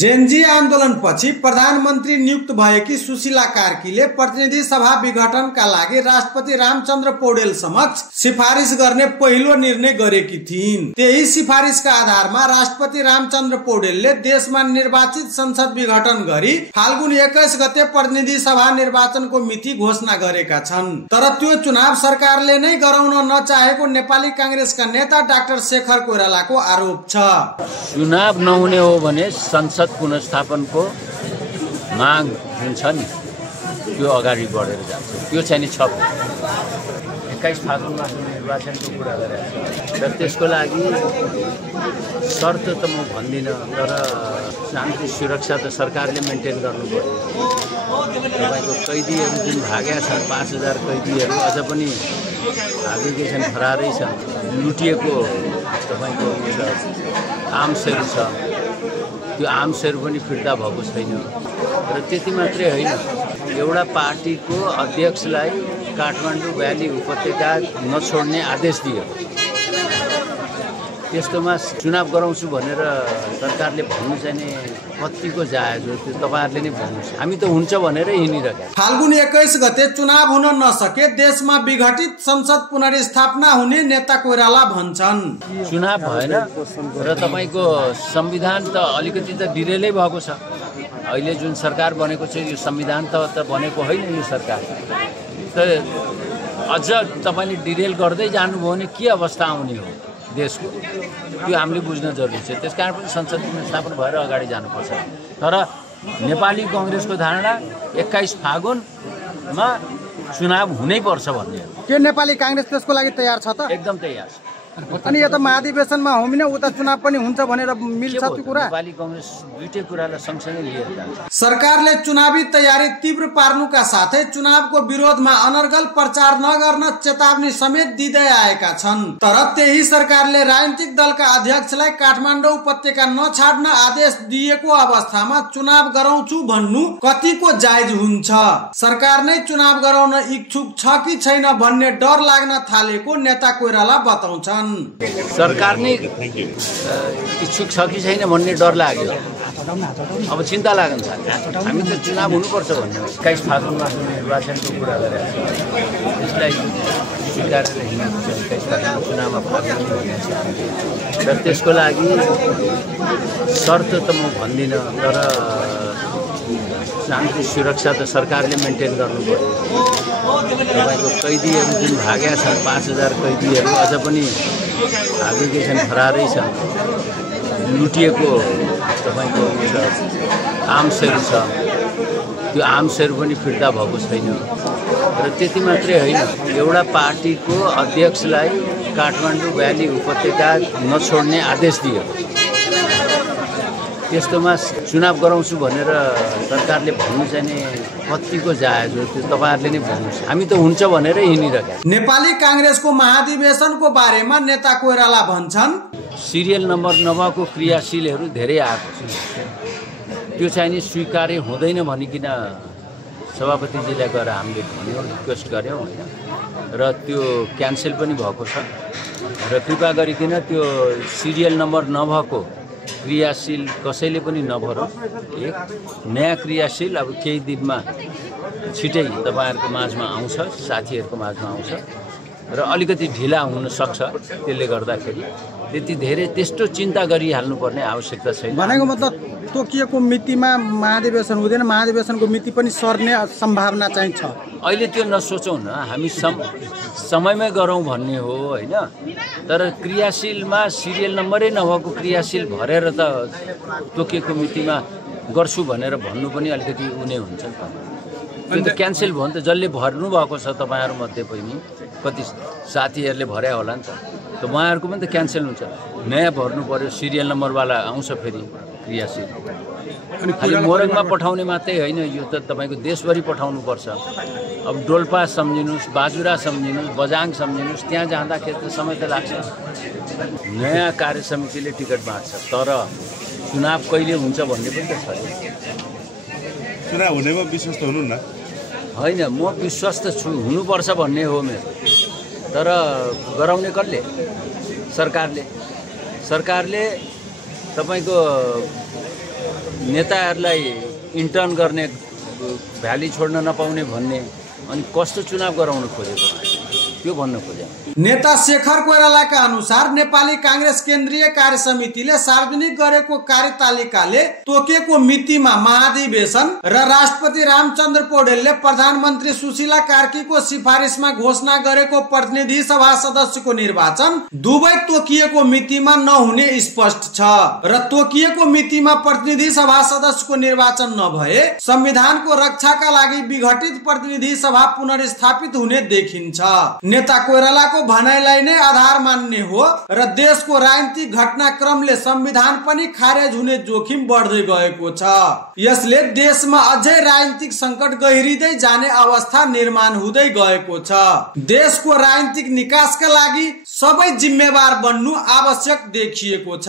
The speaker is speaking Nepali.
जेएनजी आन्दोलनपछि प्रधानमन्त्री नियुक्त भएकी सुशीला कार्कीले प्रतिनिधि सभा विघटनका लागि राष्ट्रपति रामचन्द्र पौडेल समक्ष सिफारिस गर्ने पहिलो निर्णय गरेकी थिइन्। त्यही सिफारिसका आधारमा राष्ट्रपति रामचन्द्र पौडेलले देशमा निर्वाचित संसद विघटन गरी फाल्गुन 21 गते प्रतिनिधि सभा निर्वाचनको मिति घोषणा गरेका छन्। तर त्यो चुनाव सरकारले नै गराउन नचाहेको नेपाली कांग्रेसका नेता डाक्टर शेखर कोइरालाको आरोप छ। चुनाव नहुने हो भने संसद पुनर्स्थापनको माग जुन छ नि त्यो अगाडि बढेर जान्छ। त्यो चाहिँ नि छ 21 फागुनमा निर्वाचनको कुरा गरेको छ र त्यसको लागि शर्त त म भन्दिनँ, तर शान्ति सुरक्षा त सरकारले मेन्टेन गर्नु पर्यो। तपाईको कैदीहरू जुन भागेका छन् 5000 कैदीहरू अझ पनि भागेकै छन्, फरारै छन्। लुटिएको तपाईको आर्म्सहरू छ, त्यो आर्म्सहरू पनि फिर्ता भएको छैन। र त्यति मात्रै होइन, एउटा पार्टीको अध्यक्षलाई काठमाडौँ भ्याली उपत्यका नछोड्ने आदेश दियो। त्यस्तोमा चुनाव गराउँछु भनेर सरकारले भन्नु चाहिँ नि कतिको जायज हो, त्यो तपाईहरुले नै भन्नुहोस्। हामी त हुन्छ भनेर हिँडिरहेका। फाल्गुन 21 गते चुनाव हुन नसके देशमा विघटित संसद पुनर्स्थापना हुने नेता कोइराला भन्छन्। चुनाव भएन र तपाईको संविधान त अलिकति त डिरेलै भएको छ। अहिले जुन सरकार बनेको छ यो संविधान त बनेको होइन। यो सरकार त अझ तपाईले डिरेल गर्दै जानुभयो भने के अवस्था आउने हो देशको, त्यो हामीले बुझ्न जरुरी छ। त्यसकारण पनि संसद पुनर्स्थापन भएर अगाडि जानुपर्छ। तर नेपाली कांग्रेसको धारणा 21 फागुनमा चुनाव हुनै पर्छ भन्ने हो। के नेपाली कांग्रेस त्यसको लागि तयार छ त? एकदम तयार छ। अनि यो त महाधिवेशनमा होमिन उता चुनाव पनि हुन्छ भनेर मिल्छ त्यो कुरा? नेपाली कांग्रेस दुईटै कुरालाई सँगसँगै लिएर जान्छ। सरकारले चुनावी तयारी तीव्र पार्नुका साथै चुनावको विरोधमा अनर्गल प्रचार नगर्न चेतावनी समेत दिँदै आएका छन्। तर त्यही सरकारले राजनीतिक दलका अध्यक्षलाई काठमाडौँ उपत्यका नछाड्न आदेश दिएको अवस्थामा चुनाव गराउँछु भन्नु कतिको जायज हुन्छ? सरकार नै चुनाव गराउन इच्छुक छ कि छैन भन्ने डर लाग्न थालेको नेता कोइराला बताउँछन्। सरकार नै इच्छुक छ कि छैन भन्ने डर लाग्यो, अब चिन्ता लाग्न थाल्यो। हामी त चुनाव हुनुपर्छ भन्ने 21 फागुनमा निर्वाचनको कुरा गरेको छ, त्यसलाई स्वीकारेर हिँड्नुपर्छ। 21 फागुनमा चुनावमा भाग लिनु र त्यसको लागि शर्त त म भन्दिनँ, तर शान्ति सुरक्षा त सरकारले मेन्टेन गर्नु पर्यो। तपाईको कैदीहरू जुन भागेका छन् 5000 कैदीहरू अझ पनि भागेकै छन्, फरारै छन्। लुटिएको तपाईको आर्म्सहरू छ, त्यो आर्म्सहरू पनि फिर्ता भएको छैन। र त्यति मात्रै होइन, एउटा पार्टीको अध्यक्षलाई काठमाडौँ भ्याली उपत्यका नछोड्ने आदेश दियो। त्यस्तोमा चुनाव गराउँछु भनेर सरकारले भन्नु चाहिँ नि कतिको जायज हो, त्यो तपाईहरुले नै भन्नुहोस्। हामी त हुन्छ भनेर हिँडिरहेका। नेपाली कांग्रेसको महाधिवेशनको बारेमा नेता कोइराला भन्छन्, सिरियल नम्बर नभएको क्रियाशीलहरू धेरै आएको छ। त्यो चाहिँ नि स्वीकार्य हुँदैन भनिकिन सभापतिजीलाई गएर हामीले भन्यौँ, रिक्वेस्ट गऱ्यौँ होइन, र त्यो क्यान्सल पनि भएको छ। र कृपा गरिकन त्यो सिरियल नम्बर नभएको क्रियाशील कसैले पनि नभरोस्। एक नयाँ क्रियाशील अब केही दिनमा छिटै तपाईहरुको माझमा आउँछ, साथीहरुको माझमा आउँछ र अलिकति ढिला हुन सक्छ। त्यसले गर्दाखेरि त्यति धेरै त्यस्तो चिन्ता गरिहाल्नुपर्ने आवश्यकता छैन। भनेको मतलब तोकिएको मितिमा महाधिवेशन हुँदैन, महाधिवेशनको मिति पनि सर्ने सम्भावना चाहिँ छ। अहिले त्यो नसोचौँ न, हामी समयमै गरौँ भन्ने हो होइन। तर क्रियाशीलमा सिरियल नम्बरै नभएको क्रियाशील भरेर त तोकिएको मितिमा गर्छु भनेर भन्नु पनि अलिकति उनी हुन्छ नि त। त्यो त क्यान्सल भयो नि त। जसले भर्नु भएको छ तपाईहरु मध्ये पनि कति साथीहरूले भर्या होला नि त, उहाँहरूको पनि त क्यान्सल हुन्छ। नयाँ भर्नु पर्यो, सिरियल नम्बरवाला आउँछ फेरि क्रियाशील। खालि मोरङमा पठाउने मात्रै होइन, यो त तपाईको देशभरि पठाउनु पर्छ। अब डोल्पा सम्झिनुहोस्, बाजुरा सम्झिनुहोस्, बजाङ सम्झिनुहोस्, त्यहाँ जाँदाखेरि त समय त लाग्छ। नयाँ कार्य समितिले टिकट बाँड्छ, तर चुनाव कहिले हुन्छ भन्ने पनि त छ। चुनाव हुनेमा विश्वस्त हुनु न? होइन, म विश्वस्त छु, हुनुपर्छ भन्ने हो मेरो। तर गराउने कसले? सरकारले। सरकारले तपाईको नेताहरूलाई इन्टर्न गर्ने भ्याली छोड्न नपाउने भन्ने अनि कस्तो चुनाव गराउन खोजेको त्यो भन्न खोजे। नेता शेखर कोइरालाका अनुसार नेपाली कांग्रेस केन्द्रीय कार्य समितिले सार्वजनिक गरेको कार्यतालिकाले तोकेको मितिमा महाधिवेशन र राष्ट्रपति रामचन्द्र पौडेलले प्रधानमन्त्री सुशीला कार्कीको सिफारिसमा घोषणा गरेको प्रतिनिधि सभा सदस्यको निर्वाचन दुवै तोकिएको मितिमा नहुने स्पष्ट छ र तोकिएको मितिमा प्रतिनिधि सभा सदस्यको निर्वाचन नभए संविधानको रक्षाका लागि विघटित प्रतिनिधि सभा पुनर्स्थापित हुने देखिन्छ। नेता कोइरालाको भनाइलाई नै आधार मान्ने हो र देशको राजनीतिक घटनाक्रमले संविधान पनि खारेज हुने जोखिम बढ्दै गएको छ। यसले देशमा अझै राजनीतिक संकट गहिरिँदै जाने अवस्था निर्माण हुँदै गएको छ। देशको राजनीतिक निकासका लागि सबै जिम्मेवार बन्नु आवश्यक देखिएको छ।